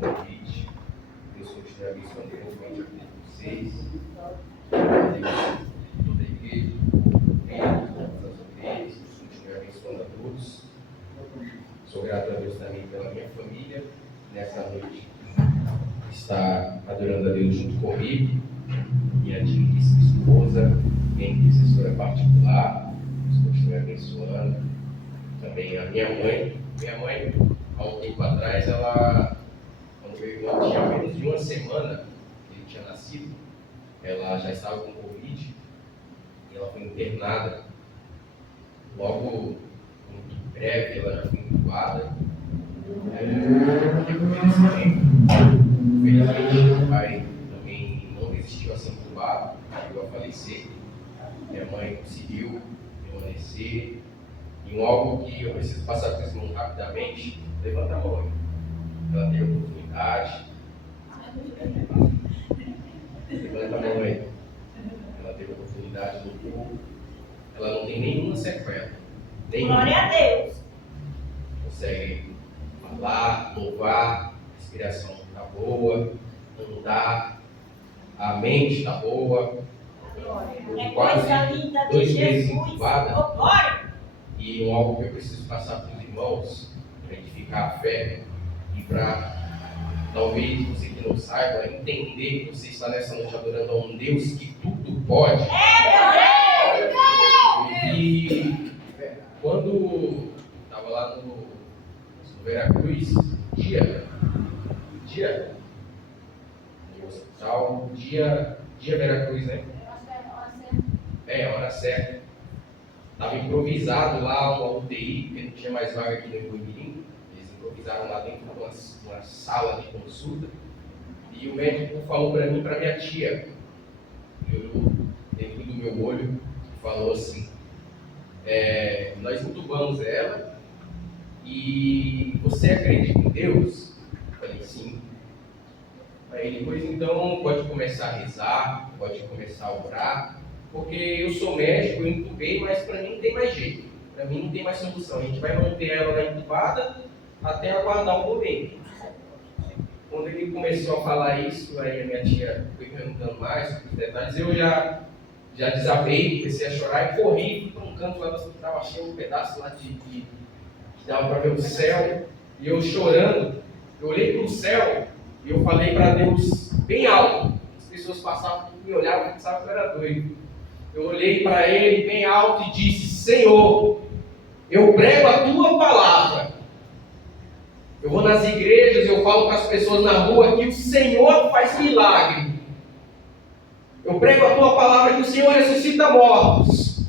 Convite. Deus continue abençoando grandemente a vida de vocês. Toda a igreja, todas as igrejas, Deus continue abençoando a todos. Sou grato a Deus também pela minha família, nessa noite está adorando a Deus junto comigo, minha digníssima esposa, minha intercessora particular. Deus continue abençoando. Também a minha mãe. Minha mãe, há um tempo atrás, quando meu irmão tinha menos de uma semana que ele tinha nascido, ela já estava com Covid e ela foi internada. Logo, muito breve, ela já foi entubada. Infelizmente, meu pai também não resistiu a ser entubado, chegou a falecer. Minha mãe conseguiu permanecer. E algo que eu preciso passar por esse mundo rapidamente, levanta a mão. Ela teve oportunidade. Levanta a mão aí. Ela teve oportunidade no corpo. Ela não tem nenhuma sequela. Glória a Deus. Consegue falar, louvar, a respiração está boa, andar, a mente está boa. É Quase coisa linda de 2 meses Jesus. entubada. Oh, glória. E algo que eu preciso passar para os irmãos, para edificar a fé e para, talvez você que não saiba, entender que você está nessa noite adorando a um Deus que tudo pode. E quando estava lá no Veracruz, dia no hospital, dia Veracruz, né? Hora certa. Estava improvisado lá uma UTI, porque não tinha mais vaga aqui no Igomirim. Eles improvisaram lá dentro de uma sala de consulta. E o médico falou para mim e para minha tia, olhou dentro do meu olho e falou assim: nós entubamos ela e você acredita em Deus? Eu falei, sim. Aí depois então pode começar a rezar, pode começar a orar. Porque eu sou médico, eu entubei, mas para mim não tem mais jeito. Para mim não tem mais solução. A gente vai manter ela na entubada até aguardar um momento. Quando ele começou a falar isso, aí a minha tia foi perguntando mais sobre os detalhes. Eu já desabei, comecei a chorar e corri para um canto lá do hospital, achei um pedaço lá que dava para ver o céu. E eu chorando, eu olhei para o céu e eu falei para Deus bem alto. As pessoas passavam e me olhavam e pensavam que eu era doido. Eu olhei para ele bem alto e disse: Senhor, eu prego a tua palavra. Eu vou nas igrejas, eu falo para as pessoas na rua que o Senhor faz milagre. Eu prego a tua palavra que o Senhor ressuscita mortos.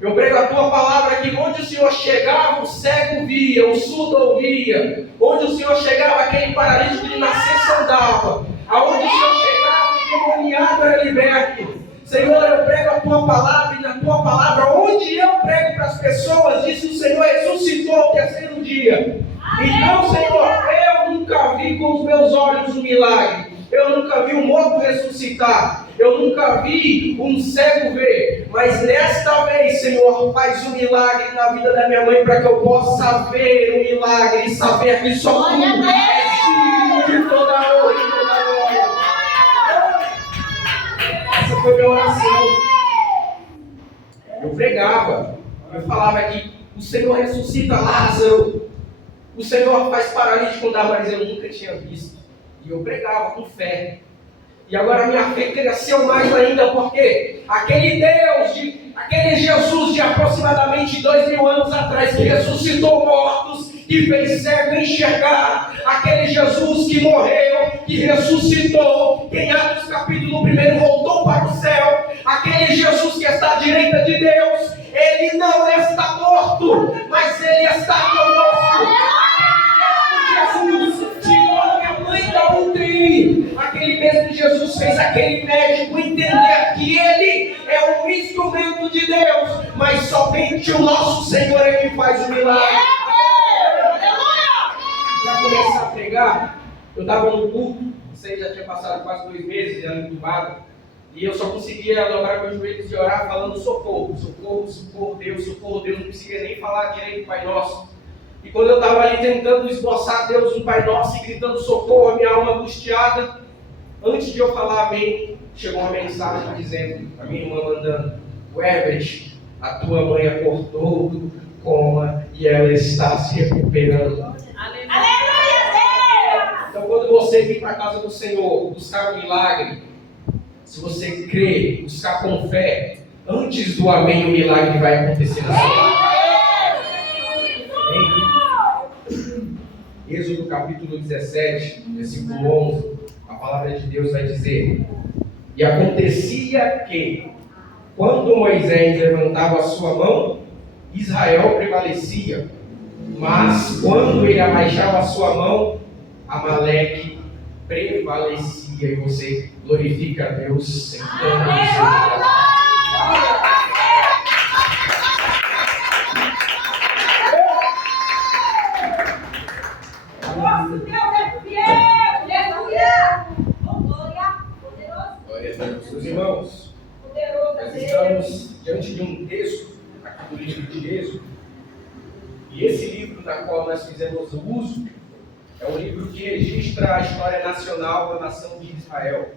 Eu prego a tua palavra que onde o Senhor chegava, o cego via, o surdo ouvia. Onde o Senhor chegava, aquele paralítico de nascença andava. Aonde o Senhor chegava, o endemoniado era liberto. Senhor, eu prego a tua palavra e na tua palavra, onde eu prego para as pessoas, diz que o Senhor ressuscitou ao terceiro dia. Então, Senhor, eu nunca vi com os meus olhos um milagre. Eu nunca vi um morto ressuscitar. Eu nunca vi um cego ver. Mas nesta vez, Senhor, faz um milagre na vida da minha mãe para que eu possa ver o milagre e saber que só tu és digno de toda a honra e toda a glória. Essa foi minha oração. Eu pregava, eu falava que o Senhor ressuscita Lázaro, o Senhor faz paralítico andar, mas eu nunca tinha visto. E eu pregava com fé. E agora a minha fé cresceu mais ainda, porque aquele aquele Jesus de aproximadamente 2000 anos atrás, que ressuscitou mortos, que fez cego enxergar, aquele Jesus que morreu, que ressuscitou, que em Atos capítulo 1 voltou para o céu, aquele Jesus que está à direita de Deus, ele não está morto, mas ele está conosco. Aquele mesmo Jesus tirou a minha mãe da UTI, aquele mesmo Jesus fez aquele médico entender que ele é um instrumento de Deus, mas somente o nosso Senhor é que faz o milagre. Para começar a pregar, eu estava no culto, você já tinha passado quase 2 meses já entubado, e eu só conseguia dobrar meus joelhos e orar falando socorro, socorro, socorro, Deus, não conseguia nem falar direito Pai Nosso. E quando eu estava ali tentando esboçar a Deus um Pai Nosso e gritando socorro, a minha alma angustiada, antes de eu falar amém, chegou uma mensagem dizendo, a minha irmã mandando: Herbert, a tua mãe acordou do coma e ela está se recuperando. Aleluia, Deus! Então, quando você vir para a casa do Senhor buscar um milagre, se você crer, buscar com fé, antes do amém, o milagre vai acontecer na sua vida. Êxodo capítulo 17, versículo 11, a palavra de Deus vai dizer: e acontecia que, quando Moisés levantava a sua mão, Israel prevalecia, mas quando ele abaixava a sua mão, Amaleque prevalecia. E você glorifica a Deus sentando no seu lugar. Nosso Deus é fiel! Aleluia! Glória! Poderoso! Glória a Deus. Meus irmãos, Poderoso nós Deus! estamos diante de um texto aqui do livro de Êxodo, e esse livro da qual nós fizemos o uso é um livro que registra a história nacional da nação de Israel.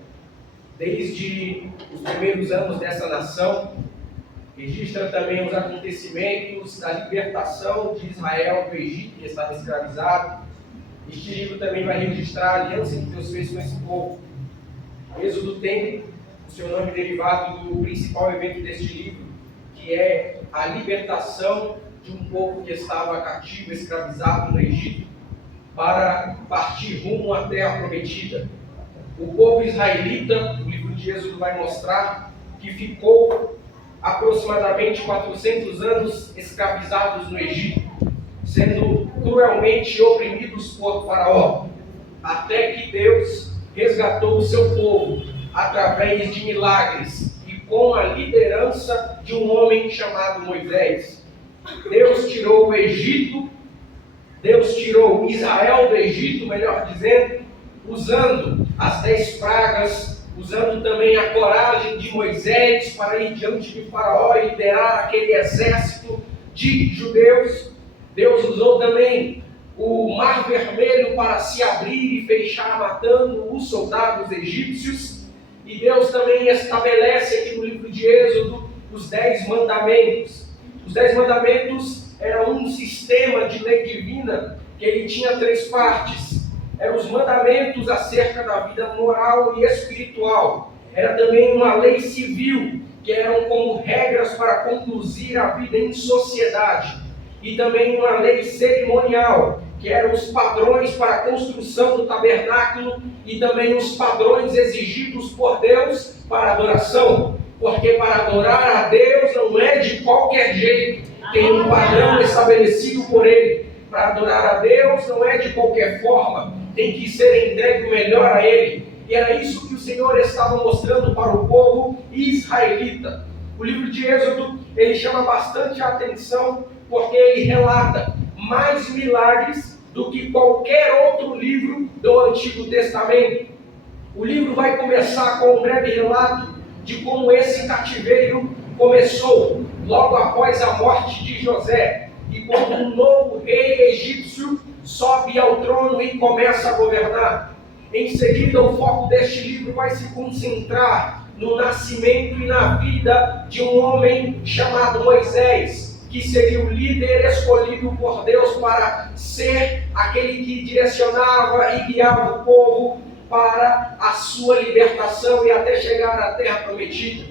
Desde os primeiros anos dessa nação, registra também os acontecimentos da libertação de Israel do Egito, que estava escravizado. Este livro também vai registrar a aliança que Deus fez com esse povo. O Êxodo tem o seu nome derivado do principal evento deste livro, que é a libertação de um povo que estava cativo, escravizado no Egito, para partir rumo à terra prometida. O povo israelita, o livro de Êxodo vai mostrar que ficou aproximadamente 400 anos escravizados no Egito, sendo cruelmente oprimidos por Faraó, até que Deus resgatou o seu povo através de milagres e com a liderança de um homem chamado Moisés. Deus tirou o Egito, Deus tirou Israel do Egito, melhor dizendo, usando as 10 pragas, usando também a coragem de Moisés para ir diante de Faraó e liderar aquele exército de judeus. Deus usou também o Mar Vermelho para se abrir e fechar, matando os soldados egípcios. E Deus também estabelece aqui no livro de Êxodo os 10 mandamentos. Os 10 mandamentos eram um sistema de lei divina que ele tinha 3 partes. Eram os mandamentos acerca da vida moral e espiritual. Era também uma lei civil, que eram como regras para conduzir a vida em sociedade. E também uma lei cerimonial, que eram os padrões para a construção do tabernáculo e também os padrões exigidos por Deus para a adoração. Porque para adorar a Deus não é de qualquer jeito, tem um padrão estabelecido por Ele. Para adorar a Deus não é de qualquer forma, tem que ser entregue o melhor a Ele. E era isso que o Senhor estava mostrando para o povo israelita. O livro de Êxodo, ele chama bastante a atenção, porque ele relata mais milagres do que qualquer outro livro do Antigo Testamento. O livro vai começar com um breve relato de como esse cativeiro começou, logo após a morte de José, e quando um novo rei egípcio sobe ao trono e começa a governar. Em seguida, o foco deste livro vai se concentrar no nascimento e na vida de um homem chamado Moisés, que seria o líder escolhido por Deus para ser aquele que direcionava e guiava o povo para a sua libertação e até chegar à terra prometida.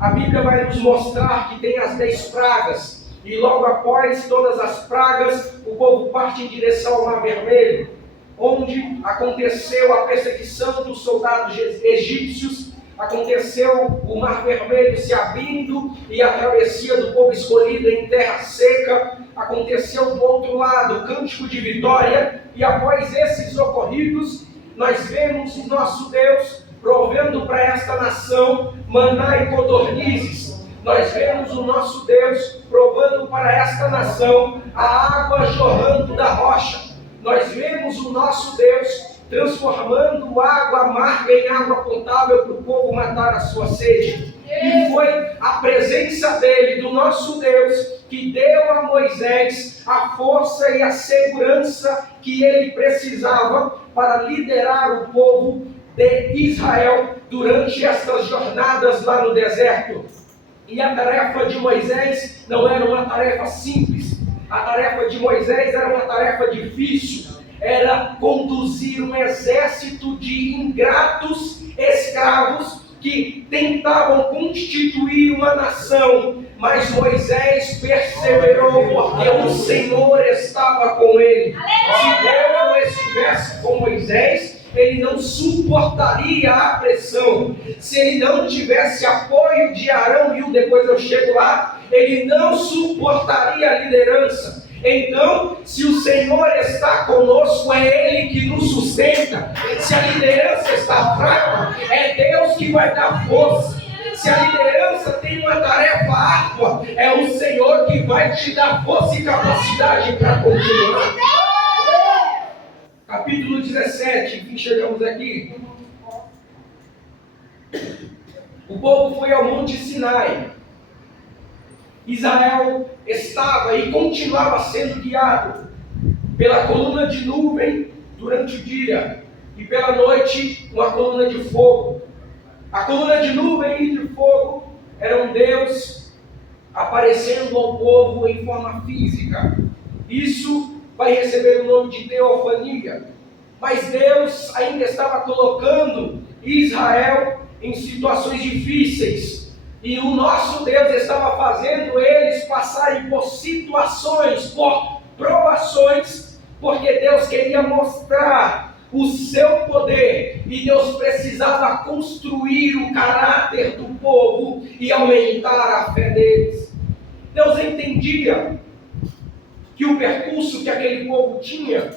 A Bíblia vai nos mostrar que tem as 10 pragas, e logo após todas as pragas, o povo parte em direção ao Mar Vermelho, onde aconteceu a perseguição dos soldados egípcios, aconteceu o Mar Vermelho se abrindo e a travessia do povo escolhido em terra seca, aconteceu do outro lado o cântico de vitória, e após esses ocorridos, nós vemos o nosso Deus provendo para esta nação maná e codornizes. Nós vemos o nosso Deus provando para esta nação a água jorrando da rocha. Nós vemos o nosso Deus transformando água amarga em água potável para o povo matar a sua sede. E foi a presença dele, do nosso Deus, que deu a Moisés a força e a segurança que ele precisava para liderar o povo de Israel durante estas jornadas lá no deserto. E a tarefa de Moisés não era uma tarefa simples. A tarefa de Moisés era uma tarefa difícil. Era conduzir um exército de ingratos escravos que tentavam constituir uma nação. Mas Moisés perseverou porque o Senhor estava com ele. Se Deus não estivesse com Moisés, ele não suportaria a pressão. Se ele não tivesse apoio de Arão, e depois eu chego lá, ele não suportaria a liderança. Então, se o Senhor está conosco, é Ele que nos sustenta. Se a liderança está fraca, é Deus que vai dar força. Se a liderança tem uma tarefa árdua, é o Senhor que vai te dar força e capacidade para continuar. Capítulo 17, enfim, chegamos aqui. O povo foi ao Monte Sinai. Israel estava e continuava sendo guiado pela coluna de nuvem durante o dia e pela noite uma coluna de fogo. A coluna de nuvem e de fogo era um Deus aparecendo ao povo em forma física. Isso vai receber o nome de teofania. Mas Deus ainda estava colocando Israel em situações difíceis. E o nosso Deus estava fazendo eles passarem por situações, por provações, porque Deus queria mostrar o seu poder. E Deus precisava construir o caráter do povo e aumentar a fé deles. Deus entendia que o percurso que aquele povo tinha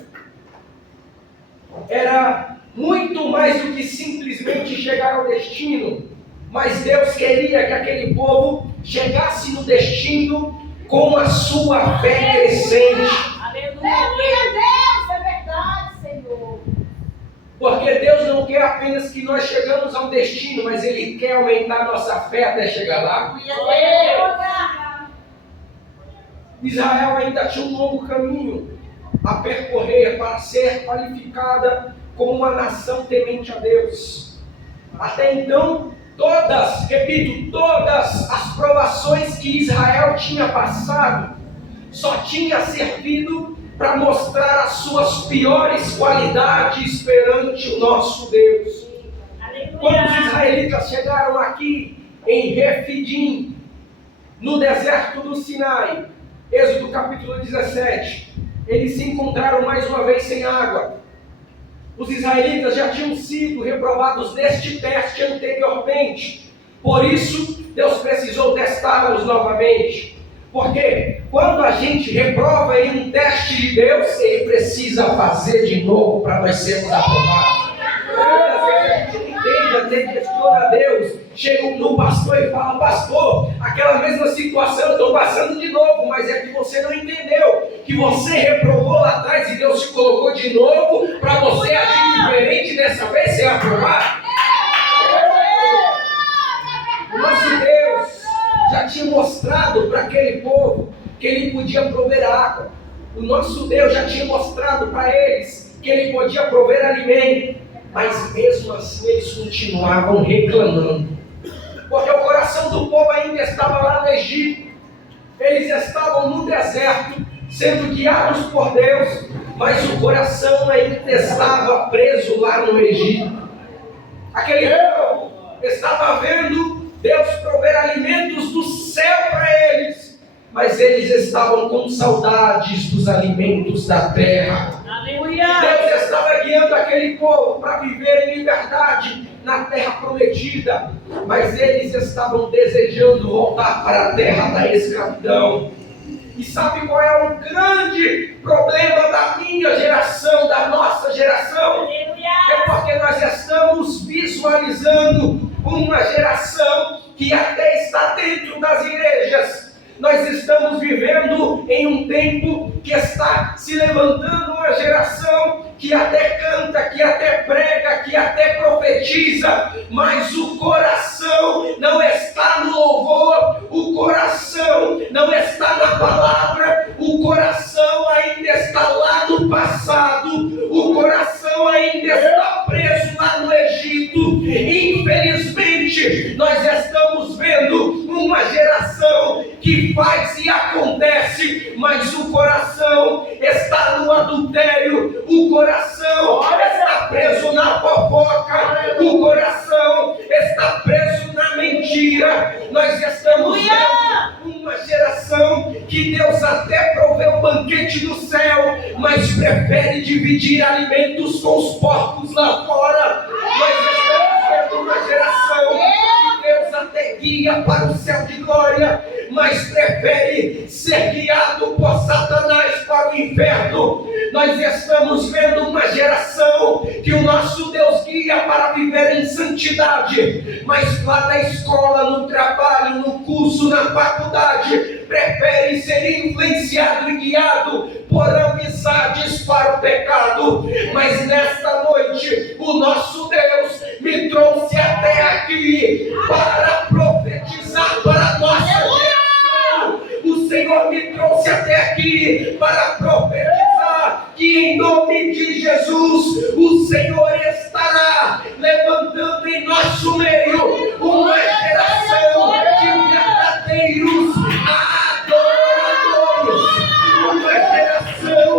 era muito mais do que simplesmente chegar ao destino. Mas Deus queria que aquele povo chegasse no destino com a sua fé crescente. Aleluia, Deus, é verdade, Senhor. Porque Deus não quer apenas que nós chegamos ao destino, mas Ele quer aumentar nossa fé até chegar lá. Israel ainda tinha um longo caminho a percorrer para ser qualificada como uma nação temente a Deus. Até então, todas as provações que Israel tinha passado só tinha servido para mostrar as suas piores qualidades perante o nosso Deus. Aleluia. Quando os israelitas chegaram aqui em Refidim, no deserto do Sinai, Êxodo capítulo 17, eles se encontraram mais uma vez sem água. Os israelitas já tinham sido reprovados neste teste anteriormente. Por isso, Deus precisou testá-los novamente. Porque quando a gente reprova em um teste de Deus, Ele precisa fazer de novo para nós sermos aprovados. Muitas vezes a gente não entende, às vezes questiona Deus. Chega no pastor e fala: pastor, aquela mesma situação eu estou passando de novo, mas é que você não entendeu, que você reprovou lá atrás e Deus te colocou de novo para você agir diferente dessa vez, ser aprovado. O nosso Deus já tinha mostrado para aquele povo que Ele podia prover água. O nosso Deus já tinha mostrado para eles que Ele podia prover alimento, mas mesmo assim eles continuavam reclamando. Porque o coração do povo ainda estava lá no Egito. Eles estavam no deserto, sendo guiados por Deus, mas o coração ainda estava preso lá no Egito. Aquele povo estava vendo Deus prover alimentos do céu para eles, mas eles estavam com saudades dos alimentos da terra. Aleluia! Deus estava guiando aquele povo para viver em liberdade na terra prometida, mas eles estavam desejando voltar para a terra da escravidão. E sabe qual é o grande problema da minha geração, da nossa geração? É porque nós estamos visualizando uma geração que até está dentro das igrejas. Nós estamos vivendo em um tempo que está se levantando uma geração que até canta, que até prega, que até profetiza, mas o coração não está no louvor, o coração não está na palavra, o coração ainda está lá no passado, o coração ainda está preso lá no Egito. Infelizmente, nós estamos vendo uma geração que faz e acontece, mas o coração está no adultério, o coração está preso na fofoca, o coração está preso na mentira. Nós estamos vendo uma geração que Deus até proveu o banquete do céu, mas prefere dividir alimentos com os porcos lá fora. Nós estamos vendo uma geração que Deus até guia para o céu de glória, mas prefere ser guiado por Satanás para o inferno. Nós estamos vendo uma geração que o nosso Deus guia para viver em santidade, mas lá na escola, no trabalho, no curso, na faculdade, prefere ser influenciado e guiado por amizades para o pecado. Mas nesta noite, o nosso Deus me trouxe até aqui para profetizar para a nossa geração. O Senhor me trouxe até aqui para profetizar que em nome de Jesus o Senhor estará levantando em nosso meio uma geração de verdadeiros adoradores, uma geração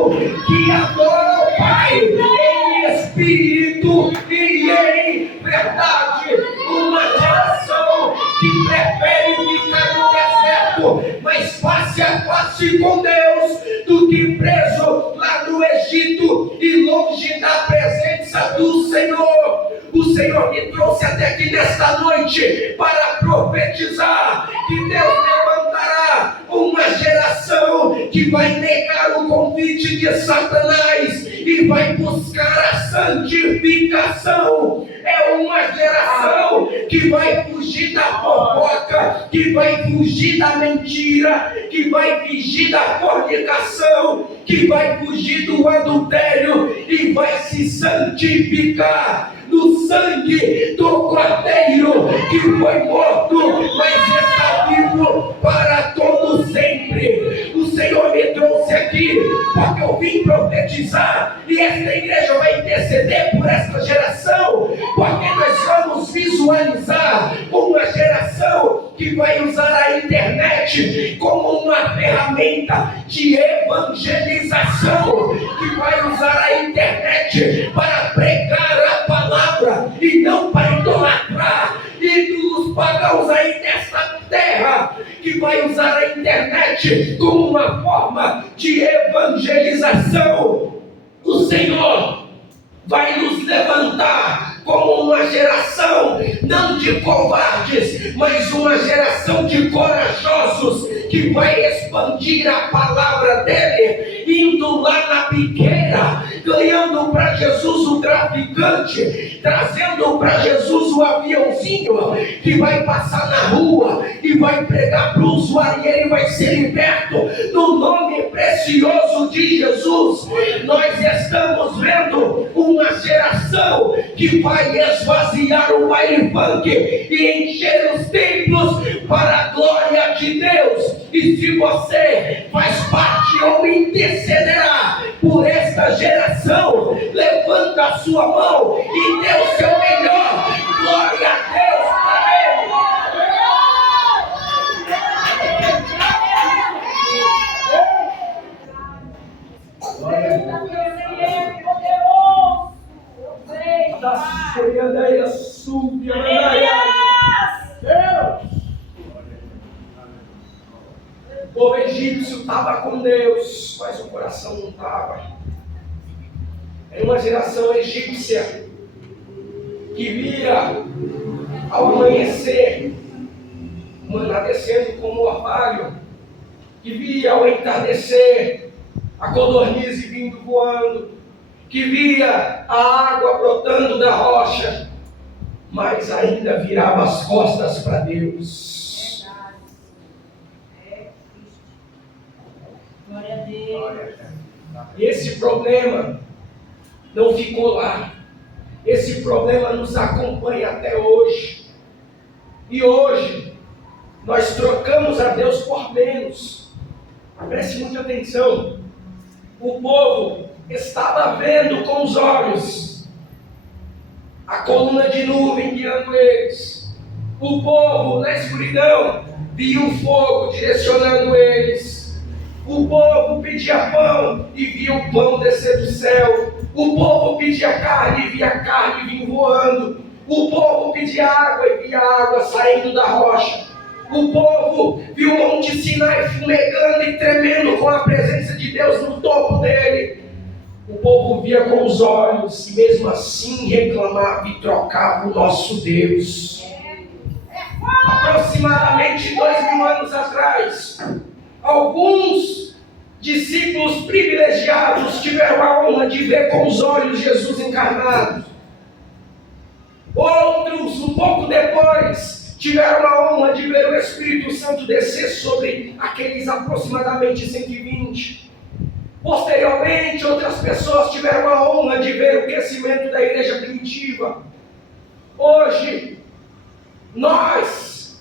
que adora o Pai em espírito e em verdade, uma geração que prefere ficar no deserto, mas face a face com Deus, do que preso lá no Egito e longe da presença do Senhor. O Senhor me trouxe até aqui nesta noite para profetizar que Deus levantará uma geração que vai negar o convite de Satanás e vai buscar a santificação. É uma geração que vai fugir da fofoca, que vai fugir da mentira, que vai fugir da fornicação, que vai fugir do adultério e vai se santificar no sangue do Cordeiro que foi morto, mas está vivo para todo sempre. O Senhor me trouxe aqui porque eu vim profetizar, e esta igreja vai interceder por esta geração, porque nós vamos visualizar uma geração que vai usar a internet como uma ferramenta de evangelização, que vai usar a internet para pregar a palavra e não para idolatrar ídolos pagãos aí nesta terra, que vai usar a internet como uma forma de evangelização. O Senhor vai nos levantar como uma geração, não de covardes, mas uma geração de corajosos, que vai expandir a palavra dele, indo lá na biqueira, ganhando para Jesus o traficante, trazendo para Jesus o aviãozinho, que vai passar na rua e vai pregar para o usuário, e ele vai ser liberto no nome precioso de Jesus. Nós estamos vendo uma geração que vai esvaziar o baile funk e encher os templos para a glória de Deus. E se você faz parte ou intercederá por esta geração, levanta a sua mão e dê o seu melhor. Glória a Deus para ele. Da cheia daí a súbia, Deus. O povo egípcio estava com Deus, mas o coração não estava. Era uma geração egípcia que via ao amanhecer o maná descendo como orvalho, que via ao entardecer a codorniz vindo voando, que via a água brotando da rocha, mas ainda virava as costas para Deus. Glória a Deus. E esse problema não ficou lá. Esse problema nos acompanha até hoje. E hoje, nós trocamos a Deus por menos. Preste muita atenção. O povo estava vendo com os olhos a coluna de nuvem guiando eles. O povo, na escuridão, via o fogo direcionando eles. O povo pedia pão e via o pão descer do céu. O povo pedia carne e via a carne vir voando. O povo pedia água e via água saindo da rocha. O povo viu o Monte Sinai fumegando e tremendo com a presença de Deus no topo dele. O povo via com os olhos e mesmo assim reclamava e trocava o nosso Deus. Aproximadamente 2000 anos atrás, alguns discípulos privilegiados tiveram a honra de ver com os olhos Jesus encarnado. Outros, um pouco depois, tiveram a honra de ver o Espírito Santo descer sobre aqueles aproximadamente 120. Posteriormente, outras pessoas tiveram a honra de ver o crescimento da igreja primitiva. Hoje, nós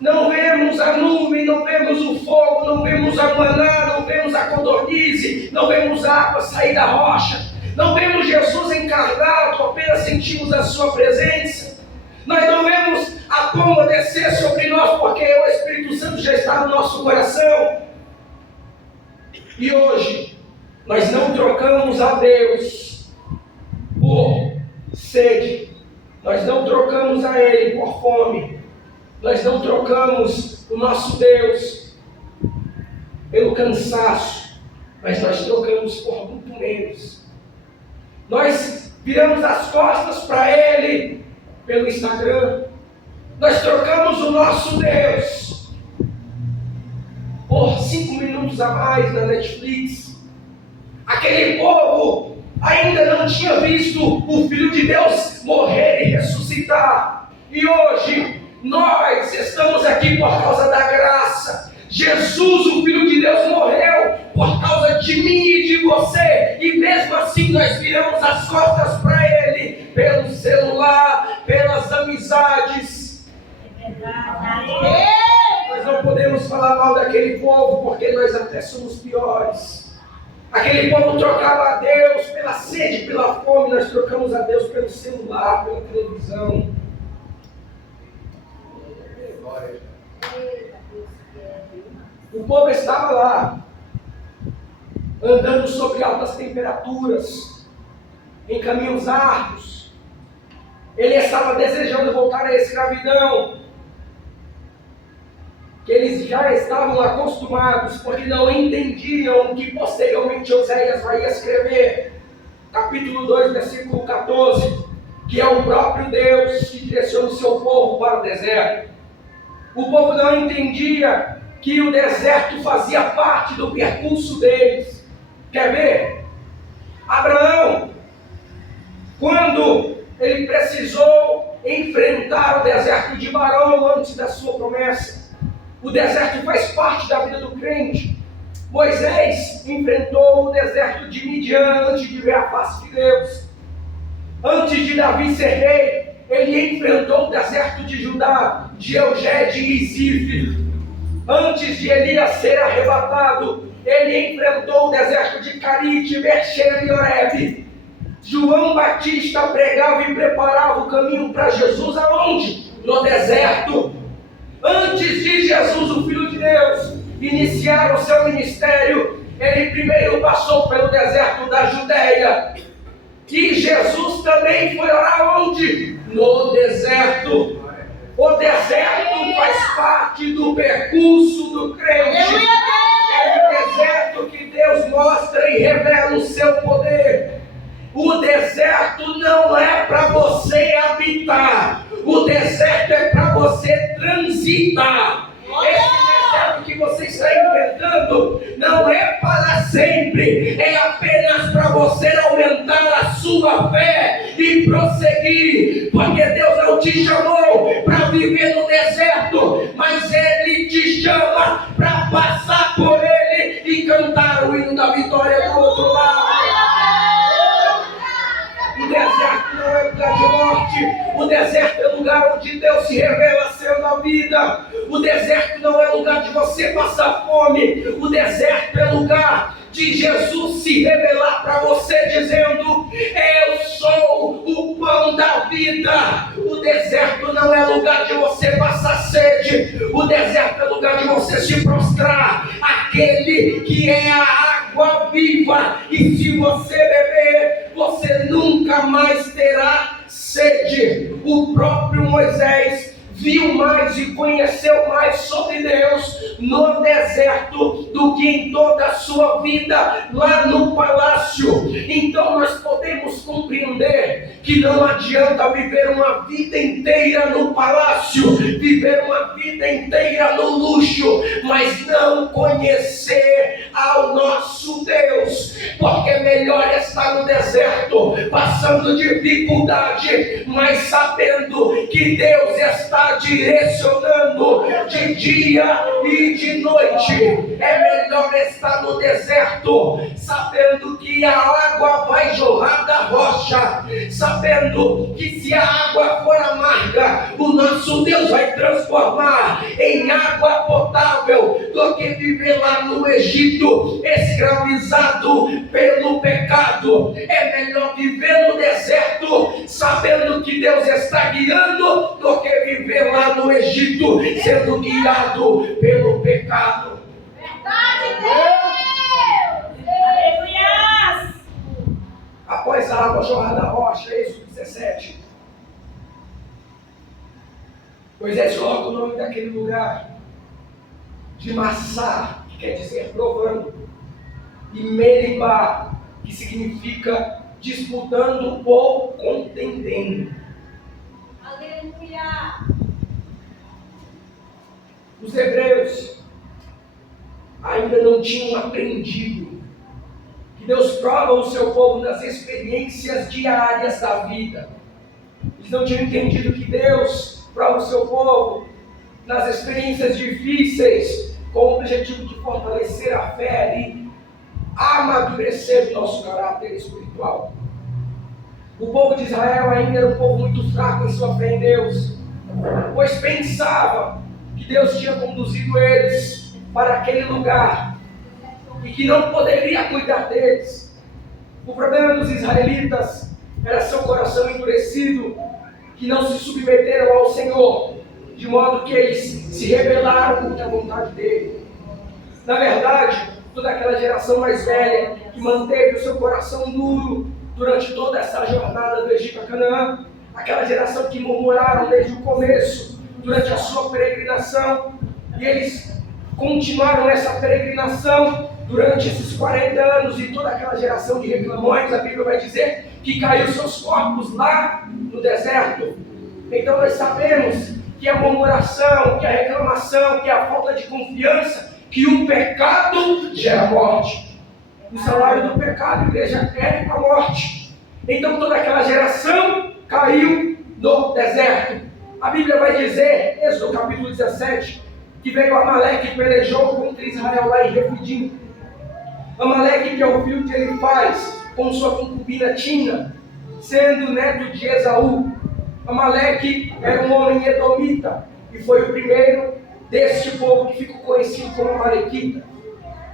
não vemos a nuvem, não vemos o fogo, não vemos a maná, não vemos a codornize, não vemos a água sair da rocha, não vemos Jesus encarnado, apenas sentimos a sua presença. Nós não vemos a pomba descer sobre nós, porque o Espírito Santo já está no nosso coração. E hoje, nós não trocamos a Deus por sede, nós não trocamos a Ele por fome, nós não trocamos o nosso Deus pelo cansaço, mas nós trocamos por muito menos. Nós viramos as costas para Ele pelo Instagram, nós trocamos o nosso Deus por 5 minutos a mais na Netflix. Aquele povo ainda não tinha visto o Filho de Deus morrer e ressuscitar. E hoje, nós estamos aqui por causa da graça. Jesus, o Filho de Deus, morreu por causa de mim e de você. E mesmo assim nós viramos as costas para Ele, pelo celular, pelas amizades. Nós não podemos falar mal daquele povo, porque nós até somos piores. Aquele povo trocava a Deus pela sede, pela fome. Nós trocamos a Deus pelo celular, pela televisão. O povo estava lá, andando sobre altas temperaturas, em caminhos árduos. Ele estava desejando voltar à escravidão, que eles já estavam acostumados, porque não entendiam o que posteriormente Oséias vai escrever. Capítulo 2, versículo 14, que é o próprio Deus que direciona o seu povo para o deserto. O povo não entendia que o deserto fazia parte do percurso deles. Quer ver? Abraão, quando ele precisou enfrentar o deserto de Barão antes da sua promessa, o deserto faz parte da vida do crente. Moisés enfrentou o deserto de Midian antes de ver a face de Deus. Antes de Davi ser rei, ele enfrentou o deserto de Judá, de Eugede e Zif. Antes de Elias ser arrebatado, ele enfrentou o deserto de Carite, Beersheba e Horebe. João Batista pregava e preparava o caminho para Jesus aonde? No deserto. Antes de Jesus, o Filho de Deus, iniciar o seu ministério, ele primeiro passou pelo deserto da Judéia. E Jesus também foi orar onde? No deserto. O deserto faz parte do percurso do crente. É no deserto que Deus mostra e revela o seu poder. O deserto não é para você habitar. O deserto é para você transitar. Esse deserto que você está enfrentando não é para sempre. É apenas para você aumentar a sua fé e prosseguir. Porque Deus não te chamou para viver no deserto, mas Ele te chama para passar por ele e cantar o hino da vitória do outro lado. deserto é lugar onde Deus se revela sendo a vida. O deserto não é lugar de você passar fome. O deserto é lugar de Jesus se revelar para você dizendo: eu sou o pão da vida. O deserto não é lugar de você passar sede. O deserto é lugar de você se prostrar àquele que é a água viva. E se você beber, você nunca mais terá sede. O próprio Moisés viu mais e conheceu mais sobre Deus no deserto do que em toda a sua vida lá no palácio. Então nós podemos compreender que não adianta viver uma vida inteira no palácio, viver uma vida inteira no luxo, mas não conhecer ao nosso Deus, porque é melhor estar no deserto, passando dificuldade, mas sabendo que Deus está direcionando de dia e de noite. É melhor estar no deserto, sabendo que a água vai jorrar da rocha, sabendo que se a água for amarga, o nosso Deus vai transformar em água potável, do que viver lá no Egito, escravizado pelo pecado. É melhor viver no deserto, sabendo que Deus está guiando, do que viver lá no Egito, sendo guiado pelo pecado. Verdade, Deus! Aleluia! Após a água jorrar da rocha, Êxodo 17, Moisés coloca o nome daquele lugar de Massá, que quer dizer provando, e Meribá, que significa disputando ou contendendo. Aleluia! Os hebreus ainda não tinham aprendido que Deus prova o seu povo nas experiências diárias da vida. Eles não tinham entendido que Deus prova o seu povo nas experiências difíceis, com o objetivo de fortalecer a fé e amadurecer o nosso caráter espiritual. O povo de Israel ainda era um povo muito fraco em sua fé em Deus, pois pensava que Deus tinha conduzido eles para aquele lugar e que não poderia cuidar deles. O problema dos israelitas era seu coração endurecido, que não se submeteram ao Senhor, de modo que eles se rebelaram contra a vontade dele. Na verdade, toda aquela geração mais velha que manteve o seu coração duro durante toda essa jornada do Egito a Canaã, aquela geração que murmuraram desde o começo, durante a sua peregrinação, e eles continuaram nessa peregrinação durante esses 40 anos, e toda aquela geração de reclamões, a Bíblia vai dizer que caiu seus corpos lá no deserto. Então nós sabemos que a murmuração, que a reclamação, que a falta de confiança, que o pecado gera morte. O salário do pecado, igreja, é a morte. Então toda aquela geração caiu no deserto. A Bíblia vai dizer, Êxodo capítulo 17, que veio Amaleque e pelejou contra Israel lá em Refidim. Amaleque, que é o filho de Elifaz, com sua concubina Tina, sendo neto de Esaú. Amaleque era um homem edomita e foi o primeiro deste povo que ficou conhecido como Amalequita.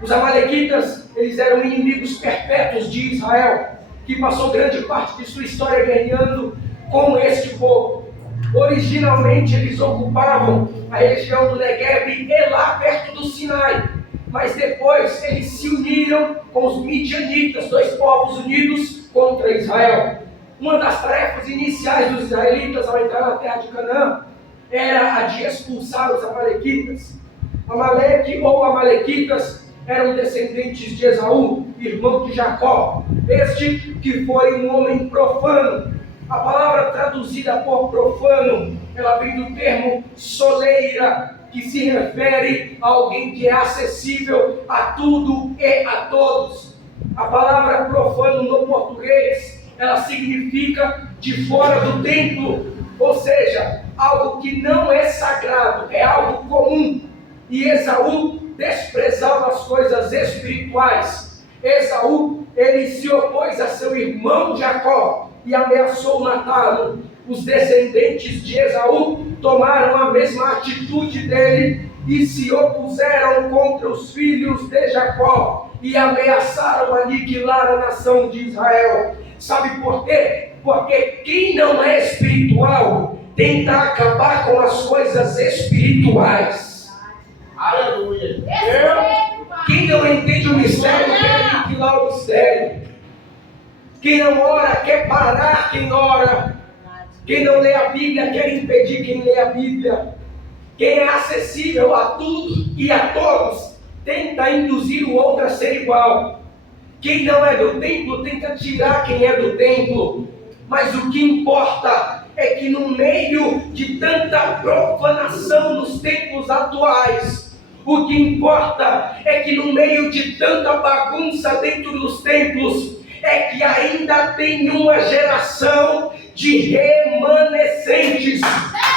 Os Amalequitas, eles eram inimigos perpétuos de Israel, que passou grande parte de sua história guerreando com este povo. Originalmente eles ocupavam a região do Negueb e lá perto do Sinai, mas depois eles se uniram com os midianitas, dois povos unidos contra Israel. Uma das tarefas iniciais dos israelitas ao entrar na terra de Canaã era a de expulsar os amalequitas. Amaleque ou amalequitas eram descendentes de Esaú, irmão de Jacó, este que foi um homem profano. A palavra traduzida por profano, ela vem do termo soleira, que se refere a alguém que é acessível a tudo e a todos. A palavra profano no português, ela significa de fora do templo, ou seja, algo que não é sagrado, é algo comum. E Esaú desprezava as coisas espirituais. Esaú, ele se opôs a seu irmão Jacó e ameaçou matá-lo. os descendentes de Esaú tomaram a mesma atitude dele e se opuseram contra os filhos de Jacó e ameaçaram aniquilar a nação de Israel. Sabe por quê? Porque quem não é espiritual tenta acabar com as coisas espirituais. Aleluia. Quem não entende o mistério quer aniquilar o mistério. Quem não ora quer parar quem ora. Quem não lê a Bíblia quer impedir quem lê a Bíblia. Quem é acessível a tudo e a todos tenta induzir o outro a ser igual. Quem não é do templo tenta tirar quem é do templo. Mas o que importa é que no meio de tanta profanação nos templos atuais, o que importa é que no meio de tanta bagunça dentro dos templos, é que ainda tem uma geração de remanescentes,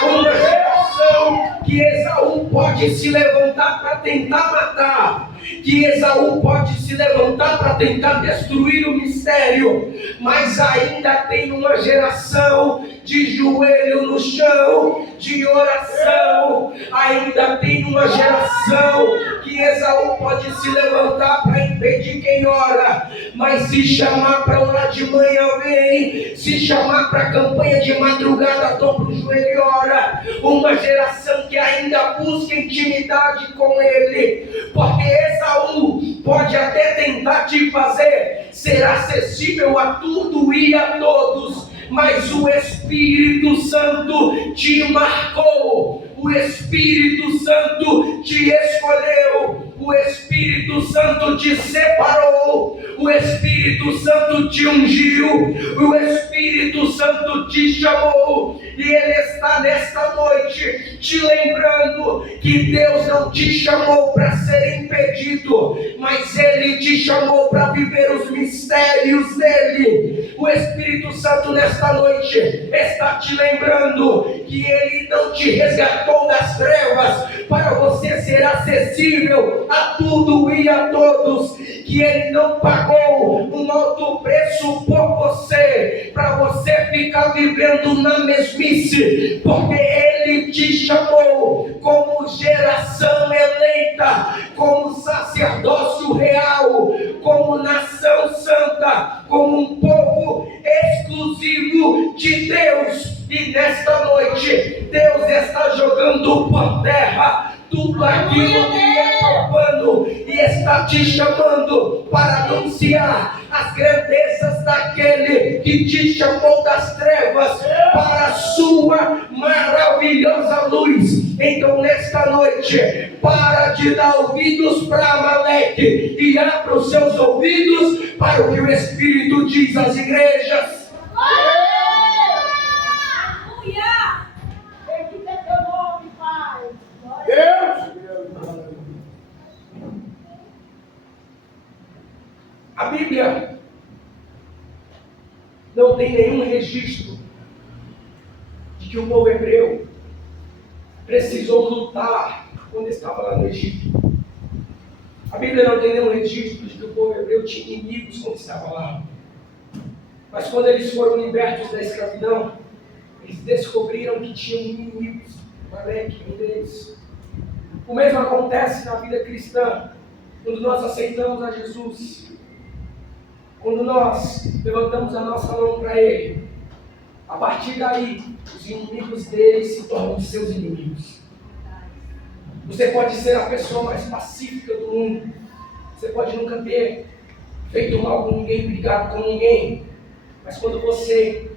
uma geração que Esaú pode se levantar para tentar matar, que Esaú pode se levantar para tentar destruir o mistério, mas ainda tem uma geração de joelho no chão, de oração, ainda tem uma geração que Esaú pode se levantar para impedir quem ora, mas se chamar para orar de manhã, vem, se chamar para campanha de madrugada, dobra o joelho e ora. Uma geração que ainda busca intimidade com ele, porque Esaú pode até tentar te fazer ser acessível a tudo e a todos, mas o Espírito Santo te marcou, o Espírito Santo te escolheu, o Espírito Santo te separou, o Espírito Santo te ungiu, o Espírito Santo te chamou, e Ele está nesta noite te lembrando que Deus não te chamou para ser impedido, mas Ele te chamou para viver os mistérios dEle. O Espírito Santo nesta noite está te lembrando que Ele não te resgatou das trevas para você ser acessível a tudo e a todos, que Ele não pagou um alto preço por você, para você ficar vivendo na mesmice, porque Ele te chamou como geração eleita, como sacerdócio real, como nação santa, como um povo exclusivo de Deus. E nesta noite, Deus está jogando por terra tudo aquilo que é profano e está te chamando para anunciar as grandezas daquele que te chamou das trevas para a sua maravilhosa luz. Então nesta noite, para de dar ouvidos para Amaleque e abra os seus ouvidos para o que o Espírito diz às igrejas. A Bíblia não tem nenhum registro de que o povo hebreu precisou lutar quando estava lá no Egito. A Bíblia não tem nenhum registro de que o povo hebreu tinha inimigos quando estava lá. Mas quando eles foram libertos da escravidão, eles descobriram que tinham inimigos, Amaleque, um deles. O mesmo acontece na vida cristã, quando nós aceitamos a Jesus. Quando nós levantamos a nossa mão para Ele, a partir daí, os inimigos dele se tornam seus inimigos. Você pode ser a pessoa mais pacífica do mundo, você pode nunca ter feito mal com ninguém, brigado com ninguém, mas quando você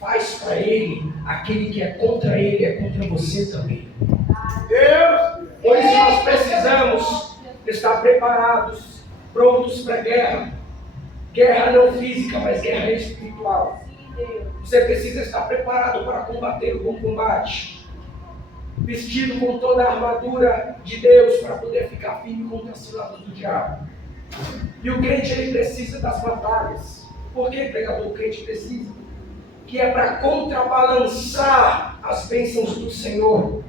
faz para Ele, aquele que é contra Ele é contra você também. Deus! Por isso nós precisamos estar preparados, prontos para a guerra. Guerra não física, mas guerra espiritual. Você precisa estar preparado para combater o bom combate, vestido com toda a armadura de Deus para poder ficar firme contra as ciladas do diabo. E o crente, ele precisa das batalhas. Por que, pregador, o crente precisa? Que é para contrabalançar as bênçãos do Senhor.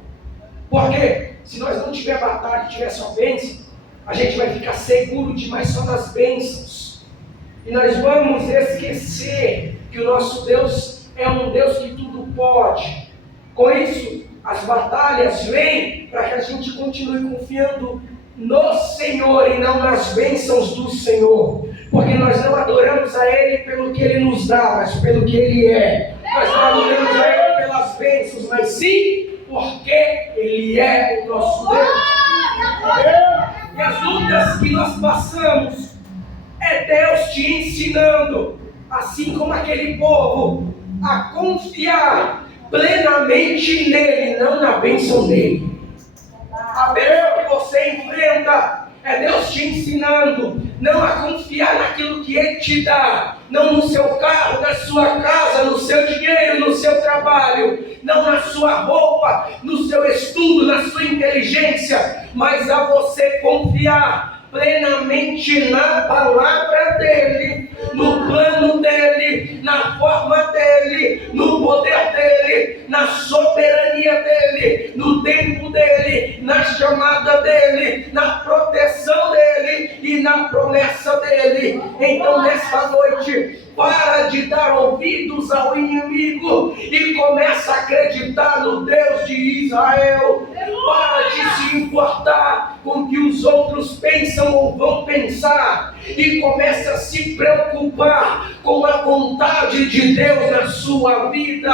Porque se nós não tiver batalha e tiver só bênção, a gente vai ficar seguro demais só das bênçãos. E nós vamos esquecer que o nosso Deus é um Deus que tudo pode. Com isso, as batalhas vêm para que a gente continue confiando no Senhor e não nas bênçãos do Senhor. Porque nós não adoramos a Ele pelo que Ele nos dá, mas pelo que Ele é. Nós não adoramos a Ele pelas bênçãos, mas sim porque Ele é o nosso Deus. E as lutas que nós passamos é Deus te ensinando, assim como aquele povo, a confiar plenamente nele, não na bênção dele. A bênção que você enfrenta é Deus te ensinando não a confiar naquilo que Ele te dá, não no seu carro, na sua casa, no seu dinheiro, no seu trabalho, não na sua roupa, no seu estudo, na sua inteligência, mas a você confiar plenamente na palavra dEle, no plano dEle, na forma dEle, no poder dEle, na soberania dEle, no tempo dEle, na chamada dEle, na proteção dEle e na promessa dEle. Então nesta noite, para de dar ouvidos ao inimigo e começa a acreditar no Deus de Israel. Para de se importar com o que os outros pensam ou vão pensar e começa a se preocupar com a vontade de Deus na sua vida.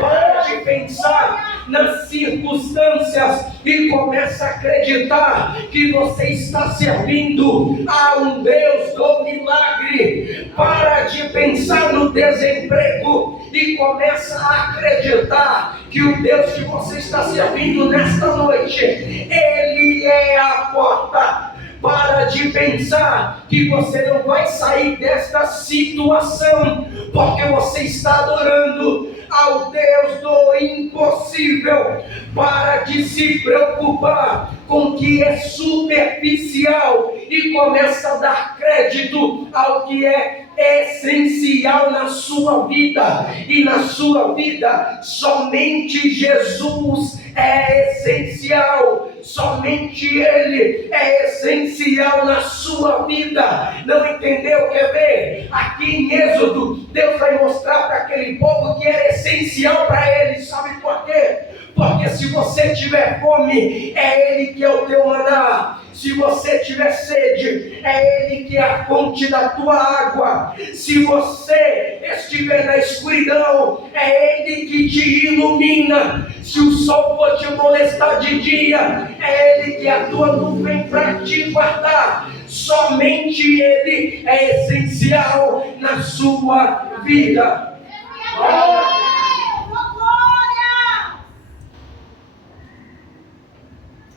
Para de pensar nas circunstâncias e começa a acreditar que você está servindo a um Deus do milagre. Para de pensar no desemprego e começa a acreditar que o Deus que você está servindo nesta noite, Ele é a porta. Para de pensar que você não vai sair desta situação, porque você está adorando ao Deus do impossível. Para de se preocupar com o que é superficial e começa a dar crédito ao que é essencial na sua vida. E na sua vida, somente Jesus é essencial. Somente Ele é essencial na sua vida. Não entendeu? Quer ver? Aqui em Êxodo, Deus vai mostrar para aquele povo que era essencial para eles. Sabe por quê? Porque se você tiver fome, é Ele que é o teu maná. Se você tiver sede, é Ele que é a fonte da tua água. Se você estiver na escuridão, é Ele que te ilumina. Se o sol for te molestar de dia, é Ele que é a tua nuvem para te guardar. Somente Ele é essencial na sua vida.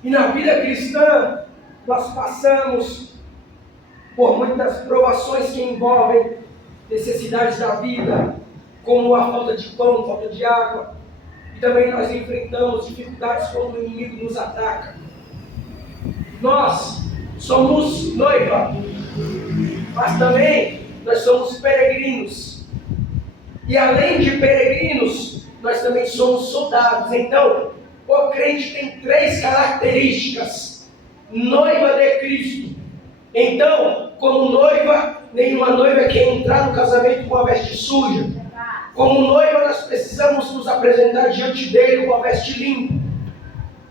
E na vida cristã, nós passamos por muitas provações que envolvem necessidades da vida, como a falta de pão, falta de água. E também nós enfrentamos dificuldades quando o inimigo nos ataca. Nós somos noiva, mas também nós somos peregrinos. E além de peregrinos, nós também somos soldados. Então, o crente tem 3 características. Noiva de Cristo. Então, como noiva, nenhuma noiva quer entrar no casamento com a veste suja. Como noiva, nós precisamos nos apresentar diante dele com a veste limpa.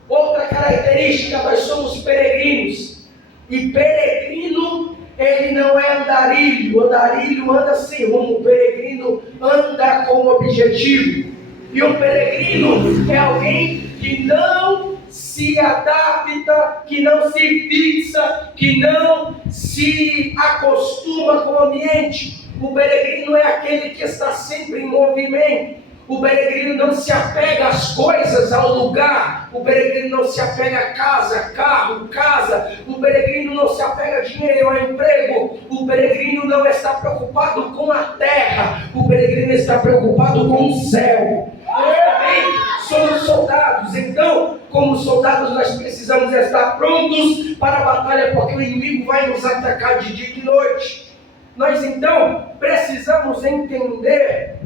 Outra característica, nós somos peregrinos. E peregrino, ele não é andarilho. O andarilho anda sem rumo. O peregrino anda com objetivo. E o peregrino é alguém que não se adapta, que não se fixa, que não se acostuma com o ambiente. O peregrino é aquele que está sempre em movimento. O peregrino não se apega às coisas, ao lugar. O peregrino não se apega a casa, carro, casa. O peregrino não se apega a dinheiro, a emprego. O peregrino não está preocupado com a terra. O peregrino está preocupado com o céu. Nós também somos soldados. Então, como soldados, nós precisamos estar prontos para a batalha, porque o inimigo vai nos atacar de dia e de noite. Nós então precisamos entender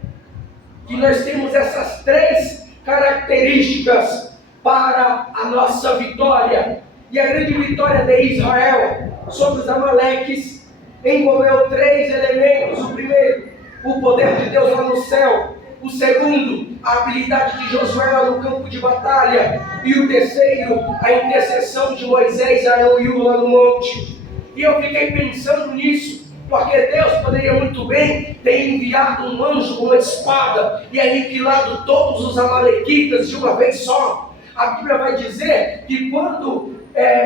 que nós temos essas 3 características para a nossa vitória. E a grande vitória de Israel sobre os amaleques envolveu 3 elementos. O primeiro, o poder de Deus lá no céu. O segundo, a habilidade de Josué lá no campo de batalha. E o terceiro, a intercessão de Moisés, Arão e Hur lá no monte. E eu fiquei pensando nisso, porque Deus poderia muito bem ter enviado um anjo com uma espada e aniquilado todos os amalequitas de uma vez só. A Bíblia vai dizer que quando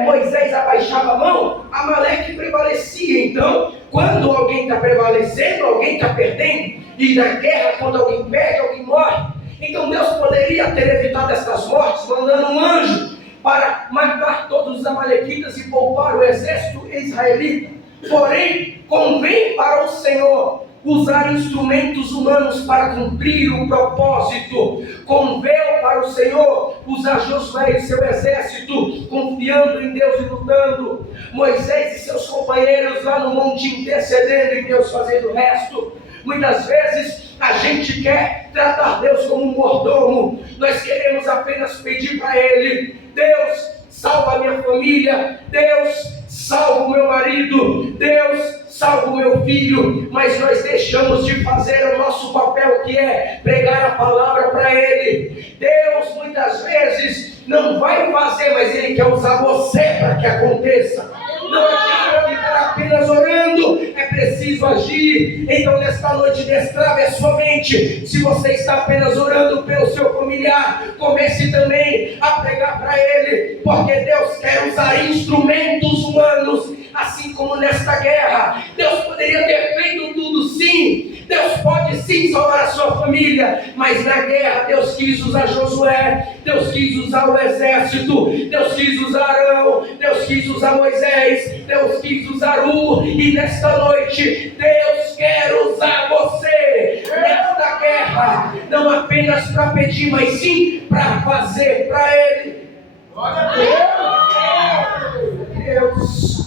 Moisés abaixava a mão, Amaleque prevalecia. Então, quando alguém está prevalecendo, alguém está perdendo. E na guerra, quando alguém perde, alguém morre. Então Deus poderia ter evitado essas mortes, mandando um anjo para matar todos os amalequitas e poupar o exército israelita. Porém, convém para o Senhor usar instrumentos humanos para cumprir o propósito. Convém para o Senhor usar Josué e seu exército, confiando em Deus e lutando. Moisés e seus companheiros lá no monte intercedendo e Deus fazendo o resto. Muitas vezes a gente quer tratar Deus como um mordomo. Nós queremos apenas pedir para Ele: Deus, salva a minha família. Deus, salva o meu marido. Deus, salva o meu filho. Mas nós deixamos de fazer o nosso papel, que é pregar a palavra para Ele. Deus muitas vezes não vai fazer, mas Ele quer usar você para que aconteça. Não adianta ficar apenas orando, é preciso agir. Então nesta noite destrave a sua mente. Se você está apenas orando pelo seu familiar, comece também a pregar para ele, porque Deus quer usar instrumentos humanos. Assim como nesta guerra, Deus poderia ter feito tudo, sim. Deus pode sim salvar a sua família, mas na guerra Deus quis usar Josué, Deus quis usar o exército, Deus quis usar Arão, Deus quis usar Moisés, Deus quis usar Hur. E nesta noite Deus quer usar você nesta guerra, não apenas para pedir, mas sim para fazer para Ele. Glória a Deus.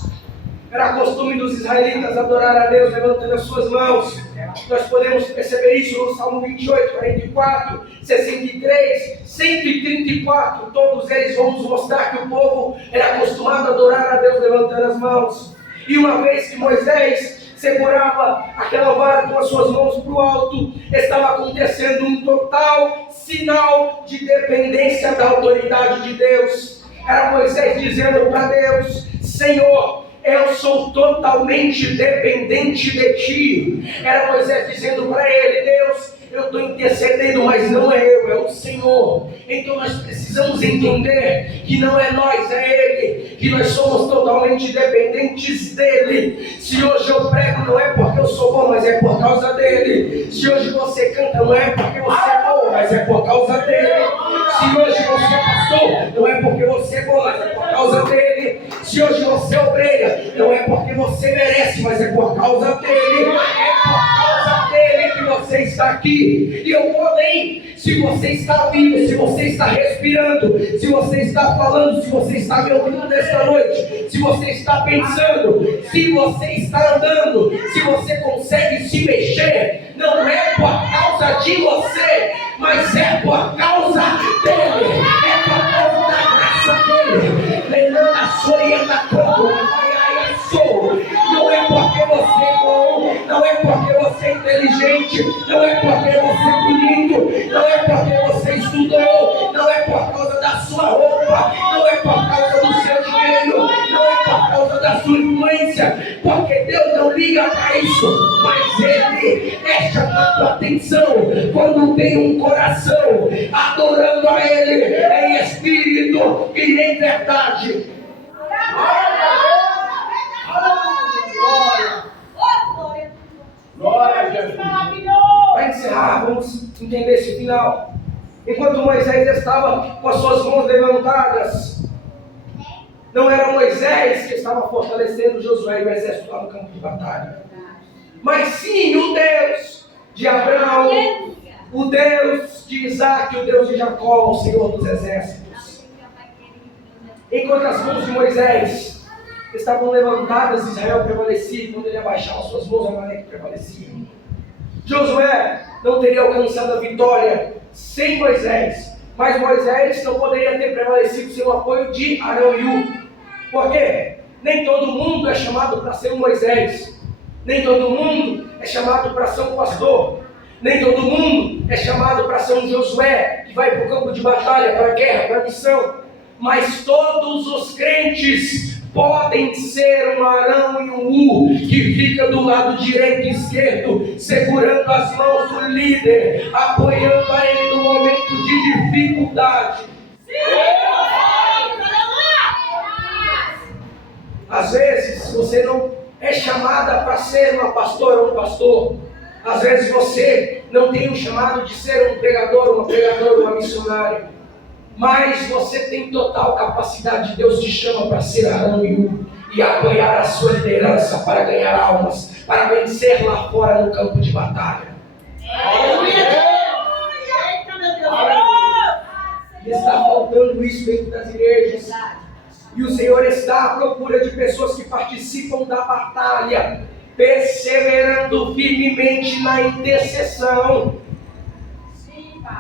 Era costume dos israelitas adorar a Deus levantando as suas mãos. Nós podemos perceber isso no Salmo 28, 44, 63, 134. Todos eles vão nos mostrar que o povo era acostumado a adorar a Deus levantando as mãos. E uma vez que Moisés segurava aquela vara com as suas mãos para o alto, estava acontecendo um total sinal de dependência da autoridade de Deus. Era Moisés dizendo para Deus: Senhor, eu sou totalmente dependente de Ti. Era Moisés dizendo para ele: Deus, eu estou intercedendo, mas não é eu, é o Senhor. Então nós precisamos entender que não é nós, é Ele, que nós somos totalmente dependentes dEle. Se hoje eu prego, não é porque eu sou bom, mas é por causa dEle. Se hoje você canta, não é porque você é bom, mas é por causa dEle. Se hoje você é pastor, não é porque você é bom, mas é por causa dEle. Se hoje você é obreira, não é porque você merece, mas é por causa dEle. É por causa dEle que você está aqui. E eu vou além. Se você está vivo, se você está respirando, se você está falando, se você está me ouvindo nesta noite, se você está pensando, se você está andando, se você consegue se mexer, não é por causa de você, mas é por causa dele, é por causa da graça dele. Lembrando a sua e anda não é porque você é bom, não é porque você é inteligente, não é porque você é bonito, não é porque você estudou, não é por causa da sua roupa, não é por causa do seu dinheiro, não é por causa da sua influência, porque Deus não liga para isso, mas Ele é chamado a atenção quando tem um coração adorando a Ele em espírito e em verdade. Glória a Jesus. Para encerrar, vamos entender esse final. Enquanto Moisés estava com as suas mãos levantadas, não era Moisés que estava fortalecendo Josué e o exército lá no campo de batalha, mas sim o Deus de Abraão, o Deus de Isaac, o Deus de Jacó, o Senhor dos exércitos. Enquanto as mãos de Moisés estavam levantadas, Israel prevalecia. Quando ele abaixava suas mãos, Amaleque prevalecia. Josué não teria alcançado a vitória sem Moisés, mas Moisés não poderia ter prevalecido sem o apoio de Arão e Hur. Por quê? Nem todo mundo é chamado para ser um Moisés, nem todo mundo é chamado para ser um pastor, nem todo mundo é chamado para ser um Josué, que vai para o campo de batalha, para a guerra, para a missão. Mas todos os crentes podem ser um Arão e um U, que fica do lado direito e esquerdo, segurando as mãos do líder, apoiando a ele no momento de dificuldade. Às vezes você não é chamada para ser uma pastora ou um pastor. Às vezes você não tem um chamado de ser um pregador, uma pregadora, uma missionária. Mas você tem total capacidade. Deus te chama para ser Arão e U e apoiar a sua liderança para ganhar almas, para vencer lá fora no campo de batalha. E está faltando isso dentro das igrejas. E o Senhor está à procura de pessoas que participam da batalha, perseverando firmemente na intercessão.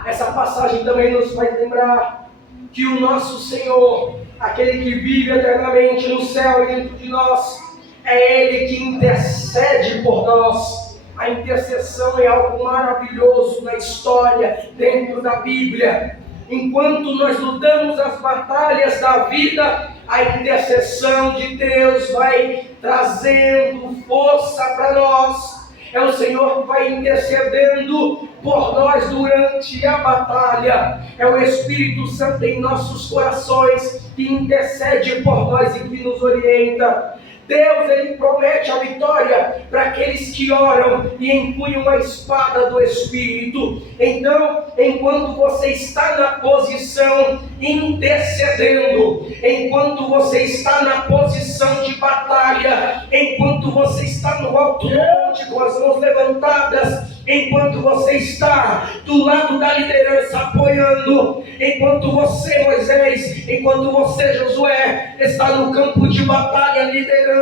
Essa passagem também nos faz lembrar que o nosso Senhor, aquele que vive eternamente no céu e dentro de nós, é Ele que intercede por nós. A intercessão é algo maravilhoso na história, dentro da Bíblia. Enquanto nós lutamos as batalhas da vida, a intercessão de Deus vai trazendo força para nós. É o Senhor que vai intercedendo por nós durante a batalha. É o Espírito Santo em nossos corações que intercede por nós e que nos orienta. Deus, Ele promete a vitória para aqueles que oram e empunham a espada do Espírito. Então, enquanto você está na posição intercedendo, enquanto você está na posição de batalha, enquanto você está no alto monte com as mãos levantadas, enquanto você está do lado da liderança apoiando, enquanto você, Moisés, enquanto você, Josué, está no campo de batalha liderando,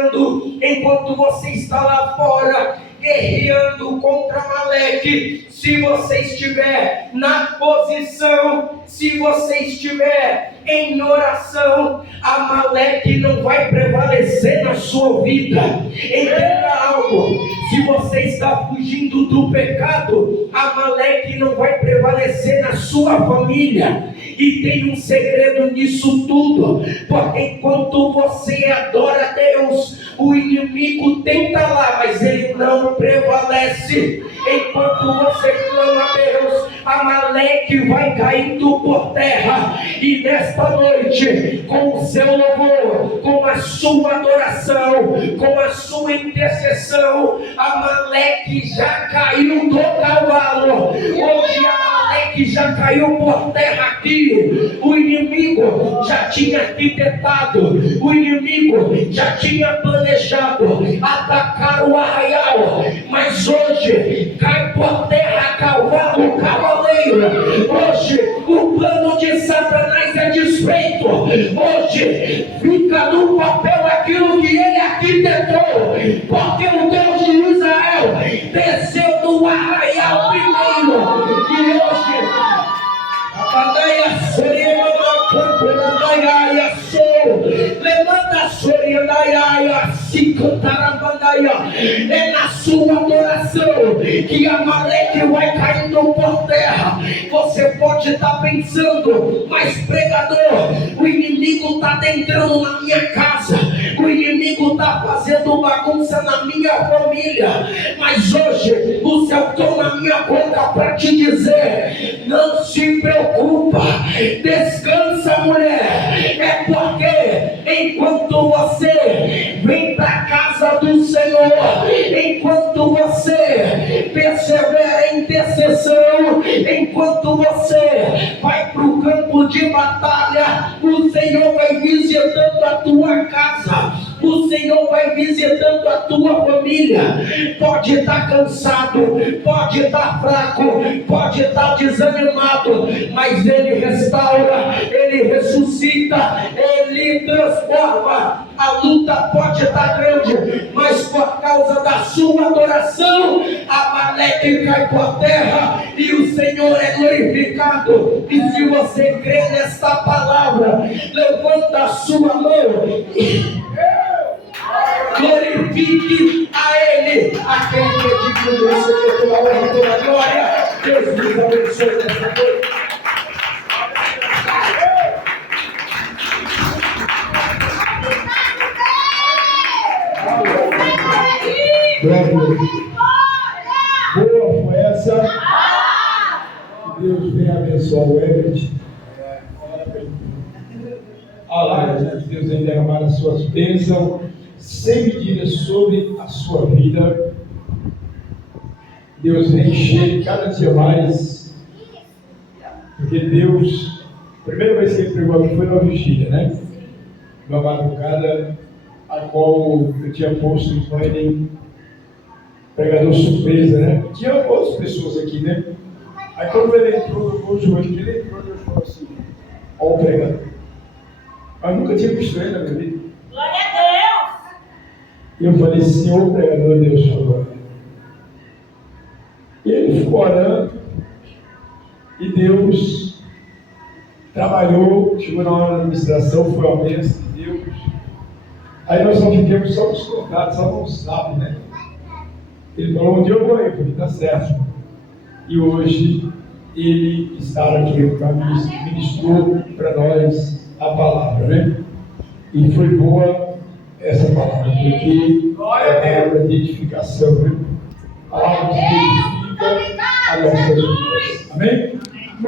enquanto você está lá fora guerreando contra Amaleque, se você estiver na posição, se você estiver em oração, Amaleque não vai prevalecer na sua vida. Entenda algo: se você está fugindo do pecado, Amaleque não vai prevalecer na sua família. E tem um segredo nisso tudo, porque enquanto você adora a Deus, o inimigo tenta lá, mas ele não prevalece. Enquanto você clama a Deus, Amaleque vai caindo por terra. E nesta noite, com o seu louvor, com a sua adoração, com a sua intercessão, Amaleque já caiu do cavalo. Hoje Amaleque já caiu por terra aqui. O inimigo já tinha arquitetado, o inimigo já tinha planejado atacar o arraial, mas hoje cai por terra cavalo, cavaleiro. Hoje o plano de Satanás é desfeito. Hoje fica no papel aquilo que ele arquitetou, porque o Deus de Israel desceu do arraial primeiro. E hoje levanta a soriandaia, se cantarambandaia. É na sua adoração que Amaleque vai caindo por terra. Você pode estar pensando, mas pregador, o inimigo está entrando na minha casa, o inimigo está fazendo bagunça na minha família. Mas hoje o céu estou na minha boca para te dizer: não se preocupa, descansa, mulher. É porque enquanto você vem para a casa do Senhor, enquanto você persevera em intercessão, enquanto você vai para o campo de batalha, o Senhor vai visitando a tua casa, o Senhor vai visitando a tua família. Pode estar cansado, pode estar fraco, pode estar desanimado, mas Ele restaura, Ele ressuscita, Ele transforma. A luta pode estar grande, mas por causa da sua adoração, Amaleque cai por terra e o Senhor é glorificado. E se você crê nesta palavra, levanta a sua mão e glorifique a Ele, aquele que é digno de receber toda a honra e toda a glória. Jesus abençoe. abençoe nessa noite. Boa foi essa. Que Deus venha abençoar o Everett. Deus venha derramar as suas bênçãos sem medida sobre a sua vida. Deus vem encher cada dia mais. Porque Deus, a primeira vez que ele pregou aqui foi na vigília, né? Uma madrugada, a qual eu tinha posto em Planning, pregador surpresa, né? Tinha outras pessoas aqui, né? Aí quando ele entrou, o joelho que ele entrou, Deus falou assim: ó o pregador. Mas nunca tinha visto ele na minha vida. Glória a Deus. E eu falei: Senhor pregador, Deus falou. E ele ficou orando. E Deus trabalhou. Chegou na hora da administração, foi ao bênção de Deus. Aí nós não ficamos só nos contatos, só no WhatsApp, né? Ele falou: onde eu vou? Eu falei: tá certo. E hoje ele está aqui para ministrou para nós a palavra, né? E foi boa essa palavra, porque é a palavra de edificação, né? A palavra que edifica a nossa vida. Amém?